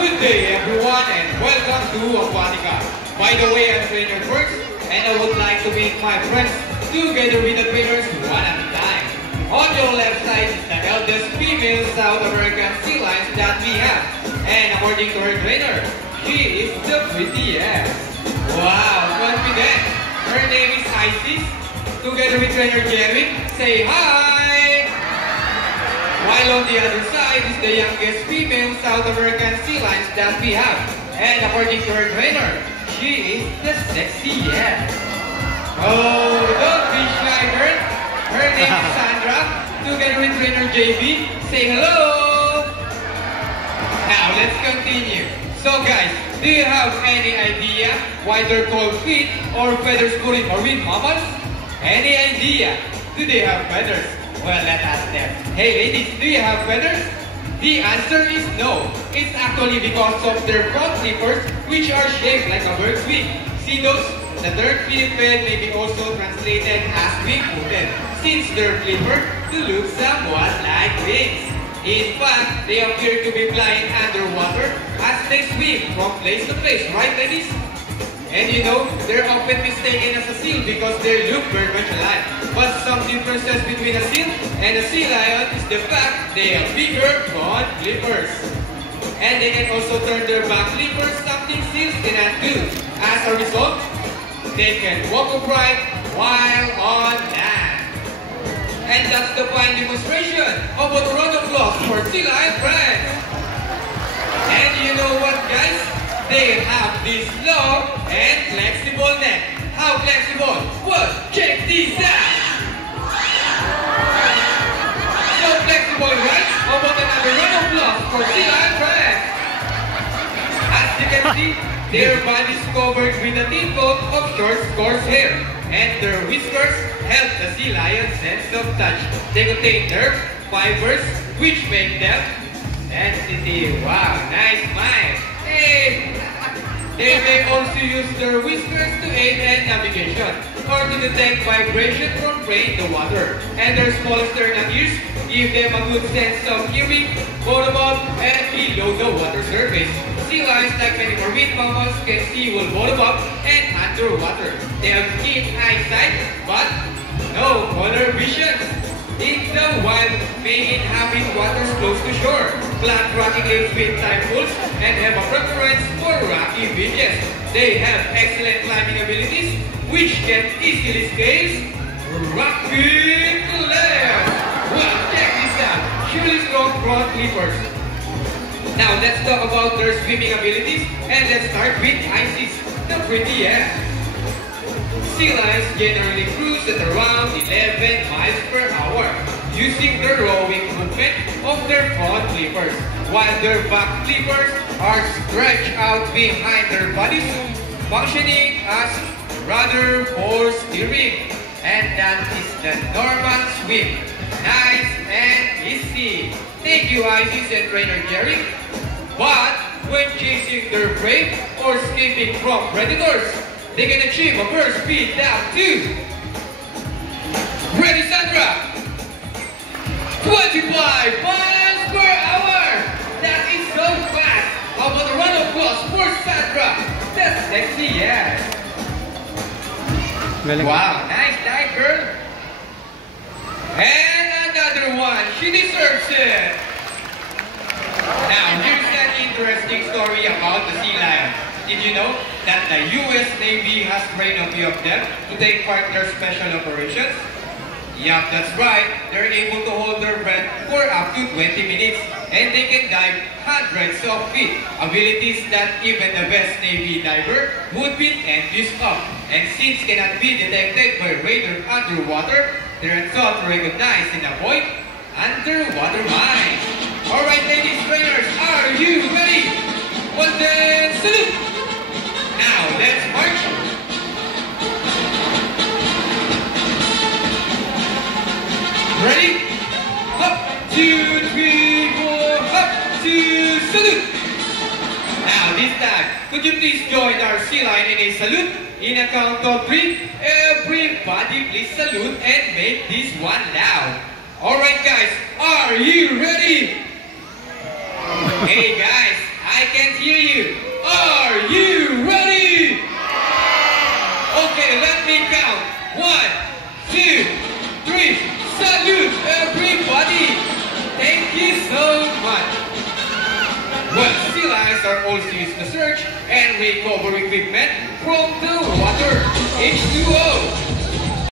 Good day everyone and welcome to Aquatica. By the way, I'm Trainer Perks and I would like to meet my friends together with the trainers one at a time. On your left side is the eldest female South American sea lions that we have. And according to her trainer, she is the prettiest. Wow, confident. Her name is Isis. Together with trainer Jerry, say hi! While on the other side is the youngest female South American sea lions that we have. And according to her trainer, she is the sexiest. Oh, don't be shy, girl. Her name is Sandra. Together with trainer JB, say hello. Now, let's continue. So guys, do you have any idea why they're called feet or feathers in marine mammals? Any idea? Do they have feathers? Well, let's ask them. Hey ladies, do you have feathers? The answer is no. It's actually because of their front flippers, which are shaped like a bird's wing. See those? The third flipped may be also translated as wing-footed, since their flipper to look somewhat like wings. In fact, they appear to be flying underwater as they swim from place to place, right ladies? And you know, they're often mistaken as a seal because they look very much alike. But some differences between a seal and a sea lion is the fact they have bigger front flippers. And they can also turn their back flippers, something seals cannot do. As a result, they can walk upright while on land. And that's the fine demonstration of a round of applause for sea lion friends. And you know what guys? They have this long and flexible neck. How flexible? Well, check this out. So flexible, right? How about another round of applause for sea lion friends? As you can see, their bodies covered with a thin coat of short, coarse hair. And their whiskers help the sea lion's sense of touch. They contain nerve fibers, which make them sensitive. Wow, nice mind. Hey! They may also use their whiskers to aid in navigation or to detect vibration from prey in the water. And their small sternum ears give them a good sense of hearing both above and below the water surface. Sea lions, like many marine mammals, can see well both above and underwater. They have keen eyesight but no color vision. In the wild, may inhabit waters close to shore, plant rocky cliffs with tide pools, and have a preference for rocky beaches. They have excellent climbing abilities, which can easily scale rocky cliffs. Well, check this out. Surely strong front flippers. Now, let's talk about their swimming abilities, and let's start with Isis, the prettiest. Sea lions generally cruise at around 11 miles per hour using the rowing movement of their front flippers, while their back flippers are stretched out behind their bodies, functioning as rudder for steering. And that is the normal swim. Nice and easy. Thank you, Isis and trainer Jerry. But when chasing their prey or escaping from predators, they can achieve a burst speed down to... Ready, Sandra? 25 miles per hour! That is so fast! How about a round of applause for Sandra? That's sexy, yeah! Wow, nice dive, girl! And another one, she deserves it! Now, here's an interesting story about the sea lion. Did you know that the US Navy has trained a few of them to take part in their special operations? Yup, that's right. They're able to hold their breath for up to 20 minutes and they can dive hundreds of feet. Abilities that even the best Navy diver would be envious of. And since cannot be detected by radar underwater, they're thought to recognize and avoid underwater mines. Alright ladies trainers, are you ready? One then salute! Now, let's march. Ready? Up, 2, 3, 4, up, 2, salute. Now, this time, could you please join our sea lion in a salute? In a count of 3, everybody please salute and make this one loud. Alright guys, are you ready? Hey guys, I can hear you. Are you ready? Okay, let me count. 1, 2, 3. Salute everybody. Thank you so much. Well, sea lions are also used to search and recover equipment from the water. H2O.